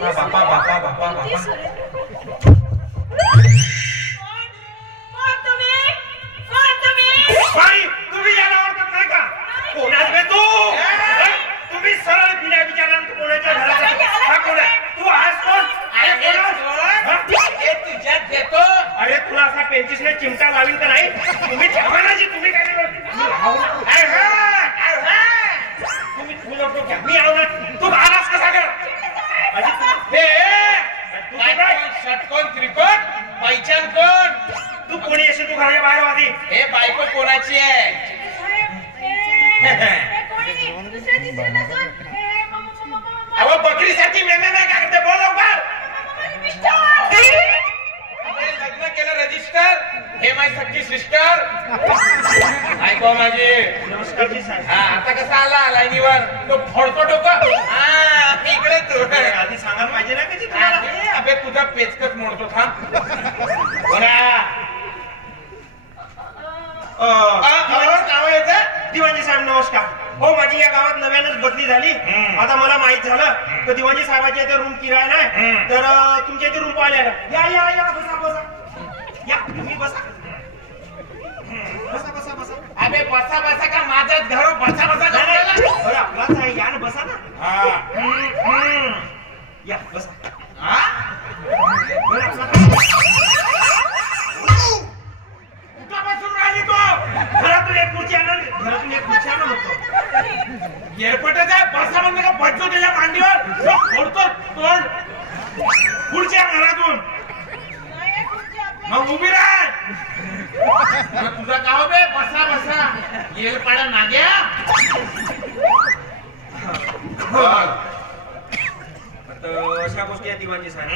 बापा बापा बापा बापा तुम्ही याला ओळखत नाही का? कोणाच बे तू? तुम्ही सरळ बिना विचारानं कोणाच्या घरात कोण आहे? तू आहेस कोण? तुझ्यात देतो. अरे तुला असा पेंचिसने चिमटा लावीन का नाही? तुम्ही ठेवानाची तुम्ही काय मी आव ना तू आलास कसा कर षटकोन त्रिकोण पैचान कोण? तू कोणी येशील? तू घराच्या बाहेर आधी. हे बायको कोणाची आहे? अहो बकरीसाठी मेमे नाही काय करते? बोल लवकर. लग्न केलं रजिस्टर. हे माझी सख्खी सिस्टर. ऐकवा माझी. नमस्कार जी साहेब. हा आता कसा आला लाईनीवर? तो फोडतो डोकं. हा इकडे तू आधी सांगायला पाहिजे ना कधी तुम्हाला? अबे तुझा पेचकच मोडतो थांब. नाव येतं दिवाणी साहेब नमस्कार. हो माझी या गावात नव्यानच बदली झाली. आता मला माहित झालं तर दिवाणी साहेबाच्या इथे रूम किराया नाही तर तुमच्या इथे रूम पाहिल्या. या या या बसा बसा या तुम्ही बसा बसा बसा बसा. अबे बसा बसा का माझ्याच घर बसा बसा आपलाच आहे. या ना बसा ना. या बसा. कुठं बसून राहिली तो? घरातून एक खुर्ची आणा. घरातून एक खुर्ची आणा म्हणतो. एअरपोर्टच आहे. बसा म्हणजे का बसतो त्याच्या मांडीवर फोडतो तोंड. खुर्ची आण घरातून. मग उभी राह. तुझा गाव बे बसा बसा येल पाडा नाग्या. अशा गोष्टी आहेत दिवाणजी साहेब.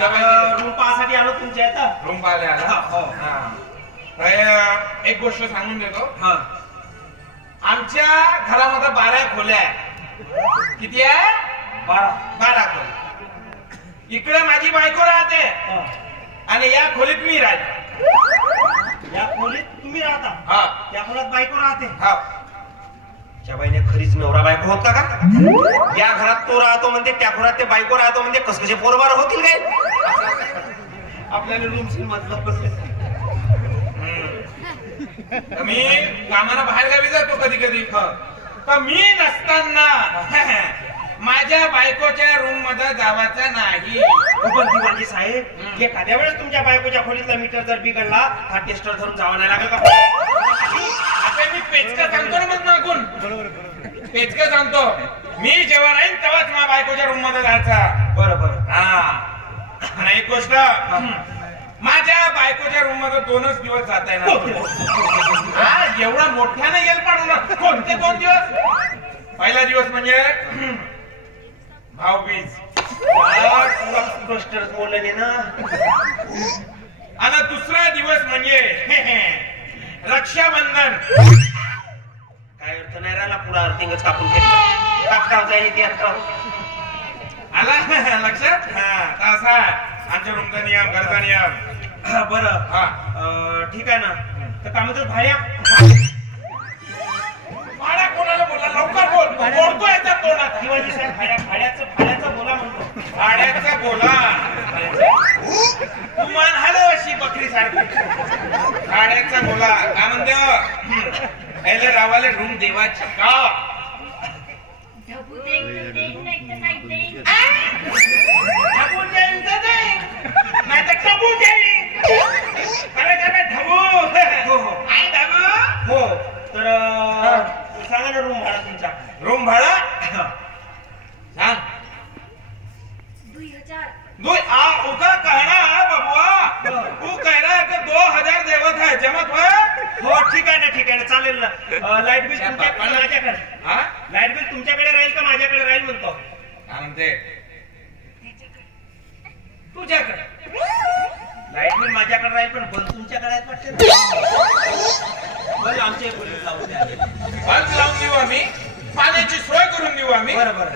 रूम रूम पाहासाठी आलो तुमच्या इथं. रूम पाहिले आला. एक गोष्ट सांगून देतो. आमच्या घरामध्ये 12 खोल्या आहे. किती आहे? 12 खोल्या. इकडे माझी बायको राहते आणि या खोलीत मी राहते. या खोलीत तुम्ही राहता? हा. या खोल्यात बायको राहते? हा. त्या बाईने खरीच नवरा बायको होता का? या घरात तो राहतो म्हणते, त्या घरात ते बायको राहतो म्हणते. कस कसे पोरबार होतील काय? आपल्याला रूम सील मतलब. मी कामाला बाहेर गावी जातो कधी कधी. तर मी नसताना माझ्या बायकोच्या रूम मध्ये जावायचं नाही. पण दिवाणजी साहेब एखाद्या वेळेस तुमच्या बायकोच्या खोलीतला मीटर जर बिघडला हा टेस्टर धरून जावं नाही लागेल का? आता मी पेचका सांगतो ना मग मागून. पेचका सांगतो. मी जेव्हा राहीन तेव्हाच माझ्या बायकोच्या रूम मध्ये जायचा. बरोबर. हा. आणि एक गोष्ट माझ्या बायकोच्या रूम मध्ये 2च दिवस जात आहे ना. एवढा मोठ्याने येल पाडू ना. कोणते 2 दिवस? पहिला दिवस म्हणजे भाऊबीज. तुला बोलले ना. आणि दुसरा दिवस म्हणजे रक्षाबंधन. काय अर्थ नाही राहिला. पुरा अर्थिंगच कापून घेतला. आला लक्षात? हा असा आमच्या रूमचा नियम, घरचा नियम. बरं ठीक आहे ना. तर काय म्हणतात भाड्या? भाड्या कोणाला बोलला? लवकर बोल. बोलतो याच्या तोंडात. दिवाळजी साहेब भाड्याचं बोला म्हणतो. भाड्याचं बोला. तू मान हलव अशी बकरी सारखी. भाड्याचं बोला. काय म्हणते? पहिले रावाले रूम देवाची का? नाही तर कबूल देईन. अरे काय ढबू? आई ढबू? हो तर सांगा ना रूम भाडा तुमचा. रूम भाड़ा सांग. 2000. उसका कहना है बबुआ. वो कह रहा है कि 2000 देवत है. जमत है? हो ठीक आहे ना चालेल ना. लाईट बिल तुमच्याकडे माझ्याकडे. लाईट बिल तुमच्याकडे राहील का माझ्याकडे राहील म्हणतो? काय म्हणते? तुझ्याकडे. लाईट बिल माझ्याकडे राहील पण बल्ब तुमच्याकडे आहेत वाटते. बल्ब आमच्या खोलीत लावून द्या. बल्ब लावून देऊ आम्ही. पाण्याची सोय करून देऊ आम्ही. बरोबर.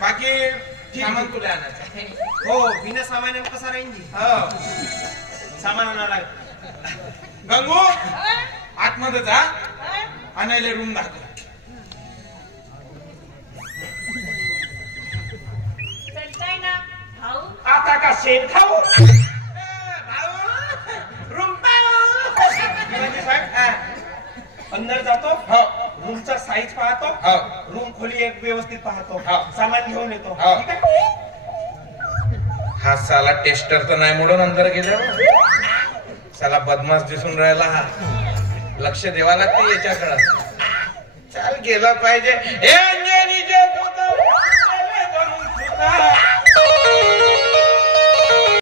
बाकी सामान तुला आणायचं. हो बिना सामान कसा राहील? हो सामान आणावं लागेल. गंगू आतमध्ये जा आणि रूम दाखव. का शेण खाऊ अंदर जातो, हो रूमचा साईज पाहतो, हो रूम खोली एक व्यवस्थित पाहतो, हो. सामान घेऊन येतो. हो. ठीक आहे. हा साला टेस्टर तर नाही म्हणून अंदर गेला साला बदमाश दिसून राहिला हा लक्ष द्यावा लागते याच्याकडं चाल गेला पाहिजे